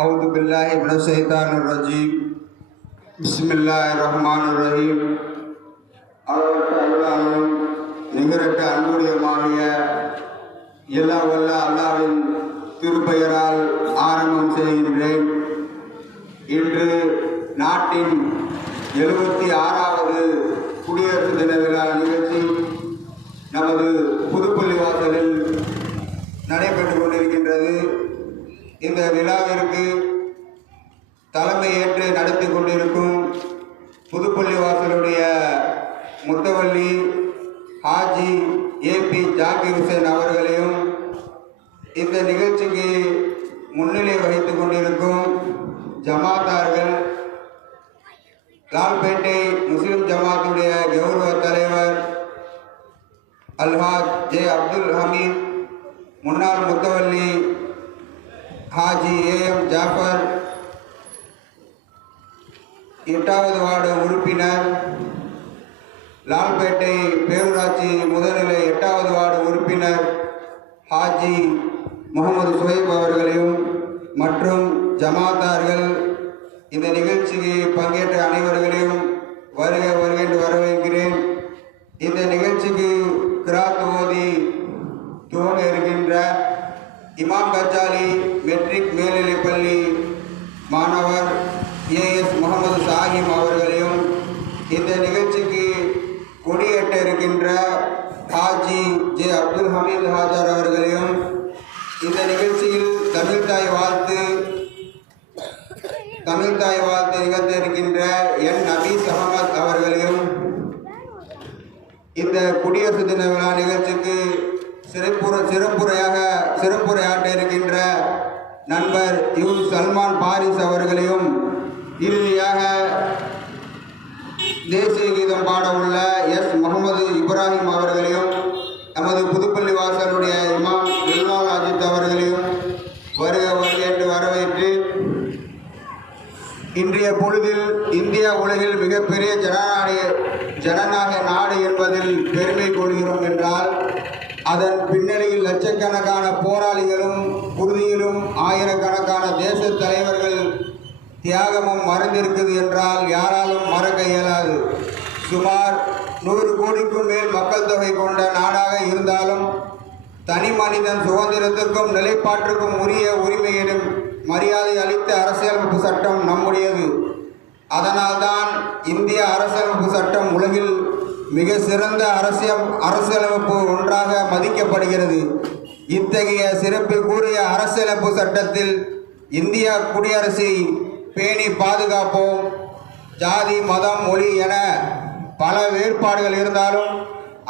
अऊज़ु बिल्लाहि मिनश शैतानिर रजीम பிஸ்மில்லாஹிர் ரஹ்மானிர் ரஹீம். அளவற்ற அருளாளரும் நிகரற்ற அன்புடையமாகிய எல்லாம் வல்ல அல்லாஹ்வின் திருப்பெயரால் ஆரம்பம் செய்கின்றேன். இன்று நாட்டின் 76வது குடியரசு தின விழா நிகழ்ச்சி நமது புதுப்பள்ளிவாசலில் நடைபெற்றுக் கொண்டிருக்கின்றது. இந்த விழாவிற்கு தலைமை ஏற்று நடத்தி கொண்டிருக்கும் புதுப்பள்ளிவாசலுடைய முத்தவள்ளி ஹாஜி ஏபி ஜாகிர் ஹுசைன் அவர்களையும், இந்த நிகழ்ச்சிக்கு முன்னிலை வகித்துக் கொண்டிருக்கும் ஜமாத்தார்கள், லால்பேட்டை முஸ்லிம் ஜமாத்துடைய கௌரவ தலைவர் அல்ஹாஜ் ஜே அப்துல் ஹமீத், முன்னாள் முத்தவள்ளி ஹாஜி ஏஎம் ஜாஃபர், 8வது வார்டு உறுப்பினர், லால்பேட்டை பேரூராட்சி முதல்நிலை 8வது வார்டு உறுப்பினர் ஹாஜி முகமது சுஹைப் அவர்களையும் மற்றும் ஜமாத்தார்கள், இந்த நிகழ்ச்சிக்கு பங்கேற்ற அனைவர்களையும் வருக வருக என்று வரவேற்கிறேன். இந்த நிகழ்ச்சிக்கு கிராத் ஓதி துவங்க இருக்கின்ற இமாம் கச்சாலி மெட்ரிக் மேல்நிலைப்பள்ளி மாணவர் ஏஎஸ் முகமது சாஹிம் அவர்களையும், இந்த நிகழ்ச்சிக்கு கொடியேற்ற இருக்கின்ற ஹாஜி ஜே அப்துல் ஹமீத் ஹாஜர் அவர்களையும், இந்த நிகழ்ச்சியில் தமிழ்தாய் வாழ்த்து நிகழ்த்த இருக்கின்ற என் நபீஸ் அகமத் அவர்களையும், இந்த குடியரசு தின விழா நிகழ்ச்சிக்கு சிறப்புரையாற்ற இருக்கின்ற நண்பர் யூ சல்மான் பாரிஸ் அவர்களையும், இறுதியாக தேசிய கீதம் பாட உள்ள எஸ் முகமது இப்ராஹிம் அவர்களையும், நமது புதுப்பள்ளி வாசலுடைய இமாம் ரில்வான் அஜித் அவர்களையும் வருக வருக என்று வரவேற்று, இன்றைய பொழுதில் இந்தியா உலகில் மிகப்பெரிய ஜனநாயக நாடு என்பதில் பெருமை கொள்கிறோம் என்றால், அதன் பின்னணியில் லட்சக்கணக்கான போராளிகளும் உறுதியிலும் ஆயிரக்கணக்கான தேச தலைவர்கள் தியாகமும் மறைந்திருக்குது என்றால் யாராலும் மறக்க இயலாது. சுமார் 100 கோடிக்கும் மேல் மக்கள் தொகை கொண்ட நாடாக இருந்தாலும் தனி மனிதன் சுதந்திரத்திற்கும் நிலைப்பாட்டுக்கும் உரிய உரிமையிலும் மரியாதை அளித்த அரசியலமைப்பு சட்டம் நம்முடையது. அதனால்தான் இந்திய அரசியலமைப்பு சட்டம் உலகில் மிக சிறந்த அரசியலமைப்பு ஒன்றாக மதிக்கப்படுகிறது. இத்தகைய சிறப்புக்குரிய அரசியலமைப்பு சட்டத்தில் இந்தியா குடியரசை பேணி பாதுகாப்போம். ஜாதி, மதம், மொழி என பல வேறுபாடுகள் இருந்தாலும்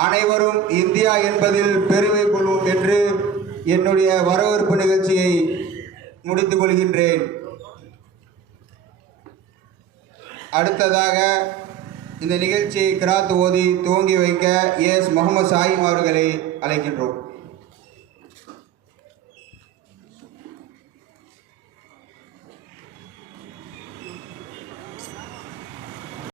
அனைவரும் இந்தியா என்பதில் பெருமை கொள்வோம் என்று என்னுடைய வரவேற்பு நிகழ்ச்சியை முடித்துக் கொள்கின்றேன். அடுத்ததாக இந்த நிகழ்ச்சியை கிராத் ஓதி துவங்கி வைக்க எஸ் முகமது சாஹிம் அவர்களை அழைக்கின்றோம்.